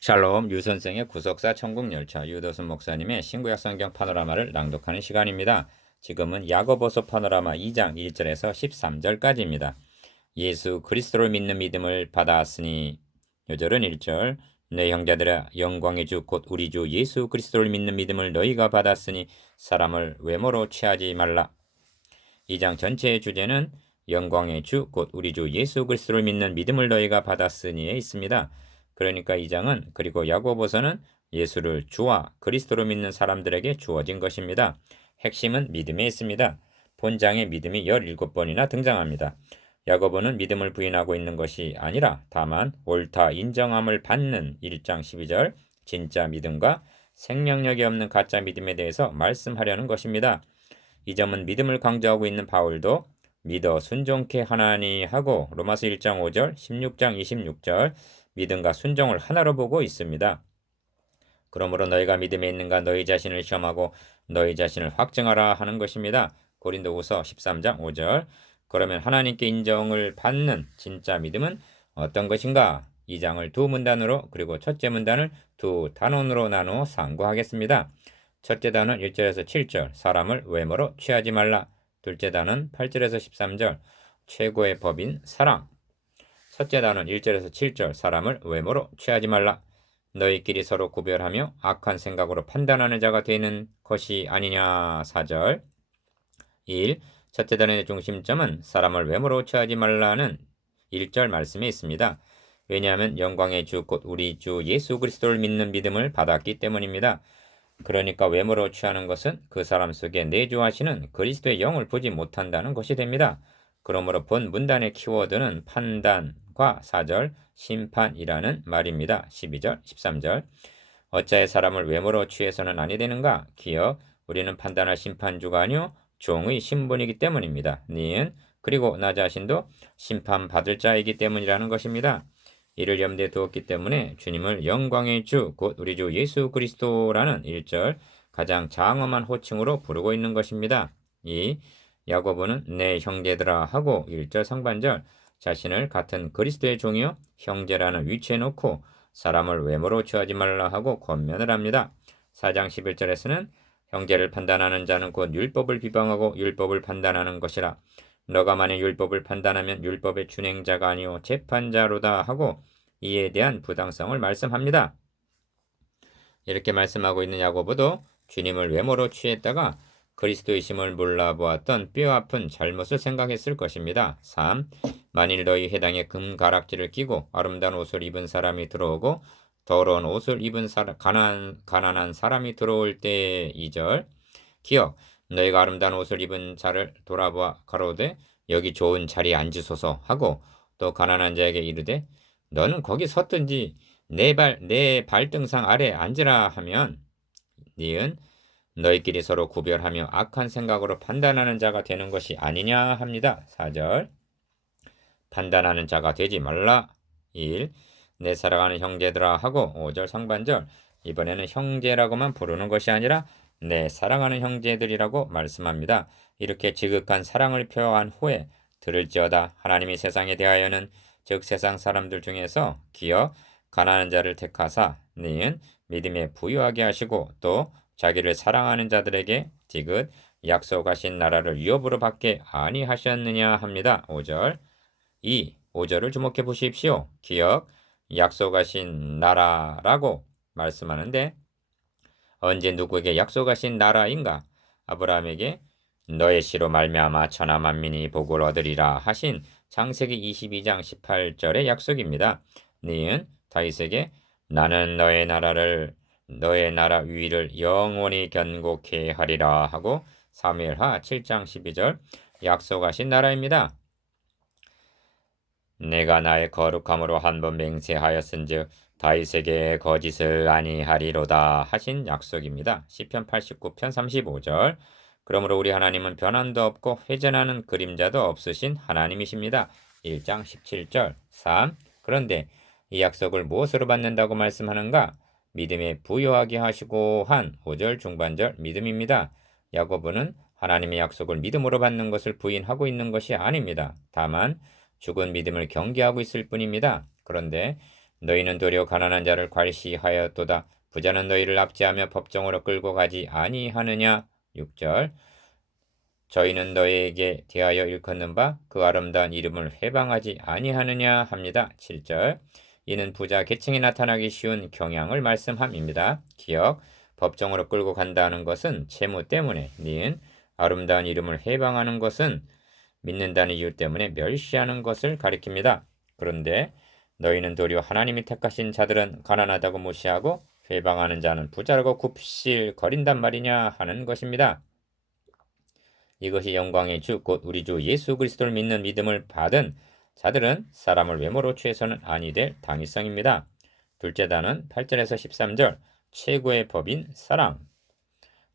샬롬 유선생의 구속사 천국열차 유도순 목사님의 신구약 성경 파노라마를 낭독하는 시간입니다. 지금은 야고보서 파노라마 2장 1절에서 13절까지입니다. 예수 그리스도를 믿는 믿음을 받았으니 요절은 1절 내 형제들아 영광의 주 곧 우리 주 예수 그리스도를 믿는 믿음을 너희가 받았으니 사람을 외모로 취하지 말라. 2장 전체의 주제는 영광의 주 곧 우리 주 예수 그리스도를 믿는 믿음을 너희가 받았으니에 있습니다. 그러니까 2장은 그리고 야고보서는 예수를 주와 그리스도로 믿는 사람들에게 주어진 것입니다. 핵심은 믿음에 있습니다. 본장에 믿음이 17번이나 등장합니다. 야고보는 믿음을 부인하고 있는 것이 아니라 다만 옳다 인정함을 받는 1장 12절 진짜 믿음과 생명력이 없는 가짜 믿음에 대해서 말씀하려는 것입니다. 이 점은 믿음을 강조하고 있는 바울도 믿어 순종케 하나니 하고 로마서 1장 5절, 16장 26절 믿음과 순종을 하나로 보고 있습니다. 그러므로 너희가 믿음에 있는가 너희 자신을 시험하고 너희 자신을 확증하라 하는 것입니다. 고린도후서 13장 5절. 그러면 하나님께 인정을 받는 진짜 믿음은 어떤 것인가? 이 장을 두 문단으로 그리고 첫째 문단을 두 단원으로 나누어 상고하겠습니다. 첫째 단은 1절에서 7절 사람을 외모로 취하지 말라. 둘째 단은 8절에서 13절 최고의 법인 사랑. 첫째 단은 1절에서 7절 사람을 외모로 취하지 말라. 너희끼리 서로 구별하며 악한 생각으로 판단하는 자가 되는 것이 아니냐. 4절 1. 첫째 단의 중심점은 사람을 외모로 취하지 말라는 1절 말씀에 있습니다. 왜냐하면 영광의 주 곧 우리 주 예수 그리스도를 믿는 믿음을 받았기 때문입니다. 그러니까 외모로 취하는 것은 그 사람 속에 내주하시는 그리스도의 영을 보지 못한다는 것이 됩니다. 그러므로 본 문단의 키워드는 판단과 사절, 심판이라는 말입니다. 12절, 13절. 어찌하여 사람을 외모로 취해서는 아니 되는가? 기억, 우리는 판단할 심판주가 아니요 종의 신분이기 때문입니다. 니은, 그리고 나 자신도 심판받을 자이기 때문이라는 것입니다. 이를 염두에 두었기 때문에 주님을 영광의 주, 곧 우리 주 예수 그리스도라는 1절 가장 장엄한 호칭으로 부르고 있는 것입니다. 2. 야고보는 내 형제들아 하고 1절 상반절 자신을 같은 그리스도의 종이요 형제라는 위치에 놓고 사람을 외모로 취하지 말라 하고 권면을 합니다. 4장 11절에서는 형제를 판단하는 자는 곧 율법을 비방하고 율법을 판단하는 것이라. 너가 만일 율법을 판단하면 율법의 준행자가 아니오 재판자로다 하고 이에 대한 부당성을 말씀합니다. 이렇게 말씀하고 있는 야고보도 주님을 외모로 취했다가 그리스도의 심을 몰라보았던 뼈아픈 잘못을 생각했을 것입니다. 3. 만일 너희 회당에 금가락지를 끼고 아름다운 옷을 입은 사람이 들어오고 더러운 옷을 입은 가난한 사람이 들어올 때 2절 기억 너희가 아름다운 옷을 입은 자를 돌아보아 가로되 여기 좋은 자리에 앉으소서 하고 또 가난한 자에게 이르되 너는 거기 섰든지 내 발등상 아래 앉으라 하면 니은 너희끼리 서로 구별하며 악한 생각으로 판단하는 자가 되는 것이 아니냐 합니다. 4절 판단하는 자가 되지 말라. 1. 내 사랑하는 형제들아 하고 5절 상반절 이번에는 형제라고만 부르는 것이 아니라 내 사랑하는 형제들이라고 말씀합니다. 이렇게 지극한 사랑을 표한 후에 들을지어다 하나님이 세상에 대하여는 즉 세상 사람들 중에서 기어 가난한 자를 택하사 니은 믿음에 부유하게 하시고 또 자기를 사랑하는 자들에게 디귿 약속하신 나라를 위협으로 받게 아니하셨느냐 합니다. 5절 5절을 주목해 보십시오. 기억 약속하신 나라라고 말씀하는데 언제 누구에게 약속하신 나라인가? 아브라함에게 너의 씨로 말미암아 천하 만민이 복을 얻으리라 하신 창세기 22장 18절의 약속입니다. 니은 다윗에게 나는 너의 나라 위를 영원히 견고케 하리라 하고 사무엘하 7장 12절 약속하신 나라입니다. 내가 나의 거룩함으로 한 번 맹세하였은즉 다윗에게 거짓을 아니하리로다 하신 약속입니다. 시편 89편 35절 그러므로 우리 하나님은 변함도 없고 회전하는 그림자도 없으신 하나님이십니다. 1장 17절 3. 그런데 이 약속을 무엇으로 받는다고 말씀하는가? 믿음에 부여하게 하시고 한 5절 중반절 믿음입니다. 야고보는 하나님의 약속을 믿음으로 받는 것을 부인하고 있는 것이 아닙니다. 다만 죽은 믿음을 경계하고 있을 뿐입니다. 그런데 너희는 도리어 가난한 자를 괄시하였도다. 부자는 너희를 압제하며 법정으로 끌고 가지 아니하느냐. 6절. 저희는 너희에게 대하여 일컫는 바 그 아름다운 이름을 회방하지 아니하느냐 합니다. 7절. 이는 부자 계층이 나타나기 쉬운 경향을 말씀함입니다. 기억. 법정으로 끌고 간다는 것은 채무 때문에, 니은 아름다운 이름을 회방하는 것은 믿는다는 이유 때문에 멸시하는 것을 가리킵니다. 그런데 너희는 도리어 하나님이 택하신 자들은 가난하다고 무시하고 회방하는 자는 부자라고 굽실거린단 말이냐 하는 것입니다. 이것이 영광의 주 곧 우리 주 예수 그리스도를 믿는 믿음을 받은 자들은 사람을 외모로 취해서는 아니 될 당위성입니다. 둘째 단은 8절에서 13절 최고의 법인 사랑.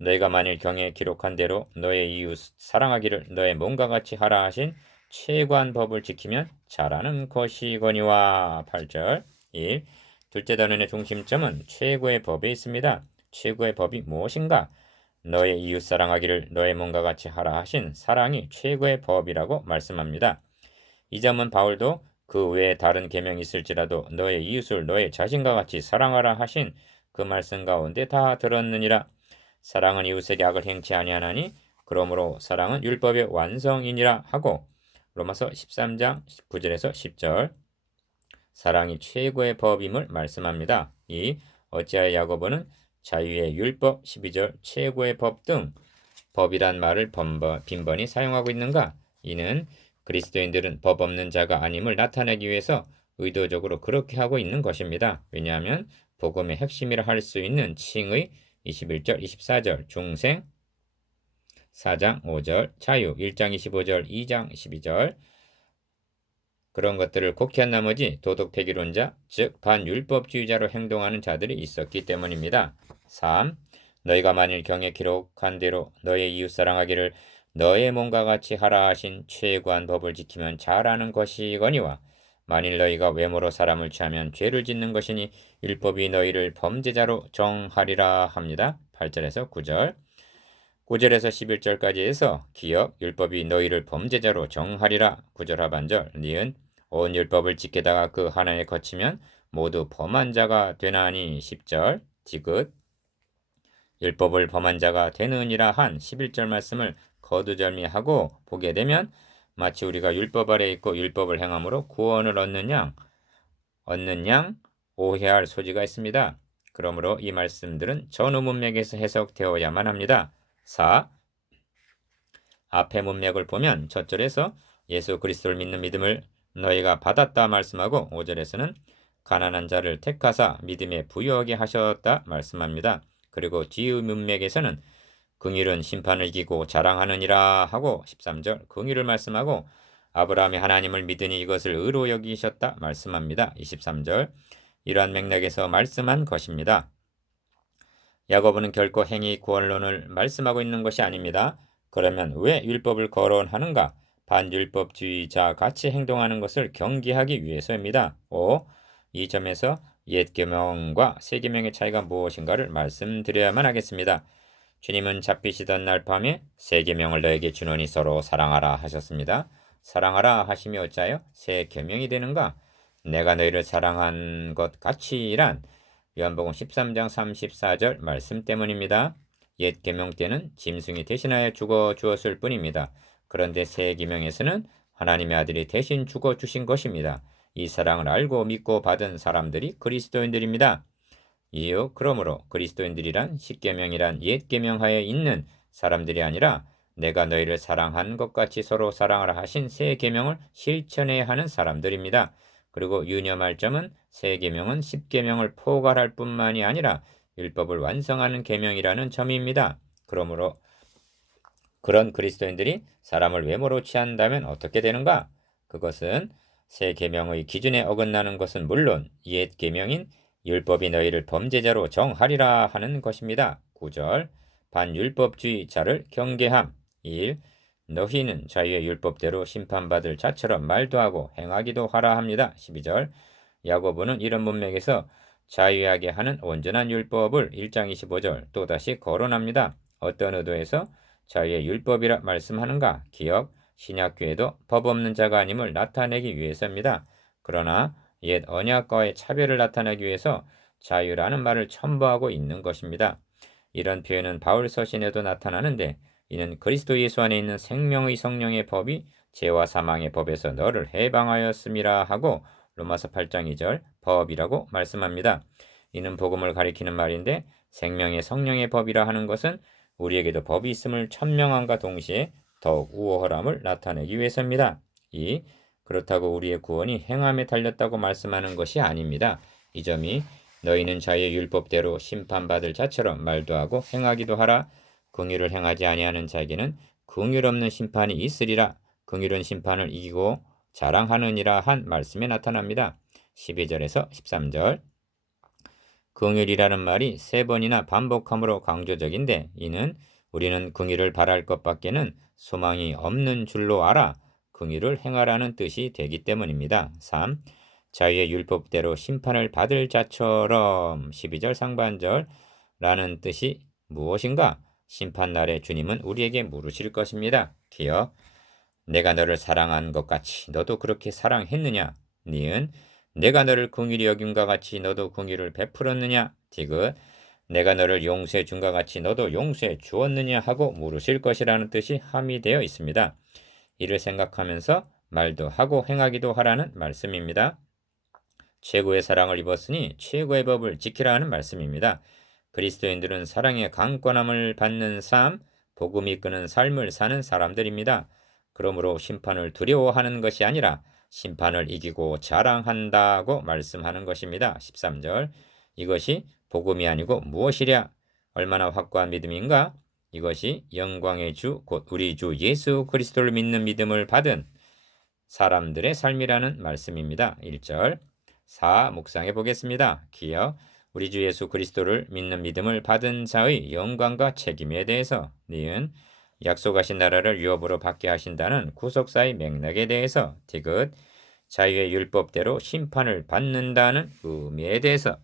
너희가 만일 경에 기록한 대로 너의 이웃 사랑하기를 너의 몸과 같이 하라 하신 최고한 법을 지키면 잘하는 것이거니와. 8절 1. 둘째 단원의 중심점은 최고의 법에 있습니다. 최고의 법이 무엇인가? 너의 이웃 사랑하기를 너의 몸과 같이 하라 하신 사랑이 최고의 법이라고 말씀합니다. 이 점은 바울도 그 외에 다른 계명이 있을지라도 너의 이웃을 너의 자신과 같이 사랑하라 하신 그 말씀 가운데 다 들었느니라. 사랑은 이웃에게 악을 행치 아니하나니 그러므로 사랑은 율법의 완성이니라 하고 로마서 13장 9절에서 10절 사랑이 최고의 법임을 말씀합니다. 이 어찌하여 야고보는 자유의 율법 12절 최고의 법 등 법이란 말을 빈번히 사용하고 있는가? 이는 그리스도인들은 법 없는 자가 아님을 나타내기 위해서 의도적으로 그렇게 하고 있는 것입니다. 왜냐하면 복음의 핵심이라 할 수 있는 칭의 21절 24절 중생 4장 5절 자유 1장 25절 2장 12절 그런 것들을 곡해한 나머지 도덕 폐기론자 즉 반율법주의자로 행동하는 자들이 있었기 때문입니다. 3. 너희가 만일 경에 기록한 대로 너의 이웃 사랑하기를 너의 몸과 같이 하라 하신 최고한 법을 지키면 잘하는 것이거니와 만일 너희가 외모로 사람을 취하면 죄를 짓는 것이니 율법이 너희를 범죄자로 정하리라 합니다. 8절에서 9절 9절에서 11절까지 해서 기억 율법이 너희를 범죄자로 정하리라 9절 하반절 니은 온 율법을 지키다가 그 하나에 거치면 모두 범한 자가 되나니 10절 디귿 율법을 범한 자가 되느니라 한 11절 말씀을 거두절미하고 보게 되면 마치 우리가 율법 아래 있고 율법을 행함으로 구원을 얻는 양 오해할 소지가 있습니다. 그러므로 이 말씀들은 전후 문맥에서 해석되어야만 합니다. 4. 앞의 문맥을 보면 첫 절에서 예수 그리스도를 믿는 믿음을 너희가 받았다 말씀하고 5절에서는 가난한 자를 택하사 믿음에 부유하게 하셨다 말씀합니다. 그리고 뒤의 문맥에서는 긍휼은 심판을 이기고 자랑하느니라 하고 13절 긍휼을 말씀하고 아브라함이 하나님을 믿으니 이것을 의로 여기셨다 말씀합니다. 23절 이러한 맥락에서 말씀한 것입니다. 야고보는 결코 행위 구원론을 말씀하고 있는 것이 아닙니다. 그러면 왜 율법을 거론하는가? 반율법주의자 같이 행동하는 것을 경계하기 위해서입니다. 5. 이 점에서 옛 계명과 새 계명의 차이가 무엇인가를 말씀드려야만 하겠습니다. 주님은 잡히시던 날 밤에 새 계명을 너에게 주노니 서로 사랑하라 하셨습니다. 사랑하라 하심이 어찌하여 새 계명이 되는가? 내가 너희를 사랑한 것 같이란 요한복음 13장 34절 말씀 때문입니다. 옛 계명 때는 짐승이 대신하여 죽어 주었을 뿐입니다. 그런데 새 계명에서는 하나님의 아들이 대신 죽어 주신 것입니다. 이 사랑을 알고 믿고 받은 사람들이 그리스도인들입니다. 이유 그러므로 그리스도인들이란 십계명이란 옛 계명하에 있는 사람들이 아니라 내가 너희를 사랑한 것 같이 서로 사랑하라 하신 새 계명을 실천해야 하는 사람들입니다. 그리고 유념할 점은 새 계명은 십계명을 포괄할 뿐만이 아니라 율법을 완성하는 계명이라는 점입니다. 그러므로 그런 그리스도인들이 사람을 외모로 취한다면 어떻게 되는가? 그것은 새 계명의 기준에 어긋나는 것은 물론 옛 계명인 율법이 너희를 범죄자로 정하리라 하는 것입니다. 9절 반율법주의자를 경계함 1. 너희는 자유의 율법대로 심판받을 자처럼 말도 하고 행하기도 하라 합니다. 12절 야고보는 이런 문맥에서 자유하게 하는 온전한 율법을 1장 25절 또다시 거론합니다. 어떤 의도에서 자유의 율법이라 말씀하는가? 기억 신약교회도 법 없는 자가 아님을 나타내기 위해서입니다. 그러나 옛 언약과의 차별을 나타내기 위해서 자유라는 말을 첨부하고 있는 것입니다. 이런 표현은 바울 서신에도 나타나는데 이는 그리스도 예수 안에 있는 생명의 성령의 법이 죄와 사망의 법에서 너를 해방하였음이라 하고 로마서 8장 2절 법이라고 말씀합니다. 이는 복음을 가리키는 말인데 생명의 성령의 법이라 하는 것은 우리에게도 법이 있음을 천명함과 동시에 더욱 우월함을 나타내기 위해서입니다. 그렇다고 우리의 구원이 행함에 달렸다고 말씀하는 것이 아닙니다. 이 점이 너희는 자의 율법대로 심판받을 자처럼 말도 하고 행하기도 하라. 긍휼을 행하지 아니하는 자에게는 긍휼 없는 심판이 있으리라. 긍휼은 심판을 이기고 자랑하느니라 한 말씀에 나타납니다. 12절에서 13절. 긍휼이라는 말이 3번이나 반복함으로 강조적인데 이는 우리는 긍휼을 바랄 것밖에는 소망이 없는 줄로 알아 긍휼을 행하라는 뜻이 되기 때문입니다. 3. 자유의 율법대로 심판을 받을 자처럼 12절 상반절 라는 뜻이 무엇인가? 심판날에 주님은 우리에게 물으실 것입니다. 기억. 내가 너를 사랑한 것 같이 너도 그렇게 사랑했느냐? 니은. 내가 너를 긍휼히 여김과 같이 너도 긍휼을 베풀었느냐? 디귿. 내가 너를 용서해 준과 같이 너도 용서해 주었느냐 하고 물으실 것이라는 뜻이 함의되어 있습니다. 이를 생각하면서 말도 하고 행하기도 하라는 말씀입니다. 최고의 사랑을 입었으니 최고의 법을 지키라는 말씀입니다. 그리스도인들은 사랑의 강권함을 받는 삶, 복음이 이끄는 삶을 사는 사람들입니다. 그러므로 심판을 두려워하는 것이 아니라 심판을 이기고 자랑한다고 말씀하는 것입니다. 13절. 이것이 복음이 아니고 무엇이랴? 얼마나 확고한 믿음인가? 이것이 영광의 주, 곧 우리 주 예수 그리스도를 믿는 믿음을 받은 사람들의 삶이라는 말씀입니다. 1절. 4. 묵상해 보겠습니다. 기억. 우리 주 예수 그리스도를 믿는 믿음을 받은 자의 영광과 책임에 대해서. 니은. 약속하신 나라를 유업으로 받게 하신다는 구속사의 맥락에 대해서. 디귿. 자유의 율법대로 심판을 받는다는 의미에 대해서.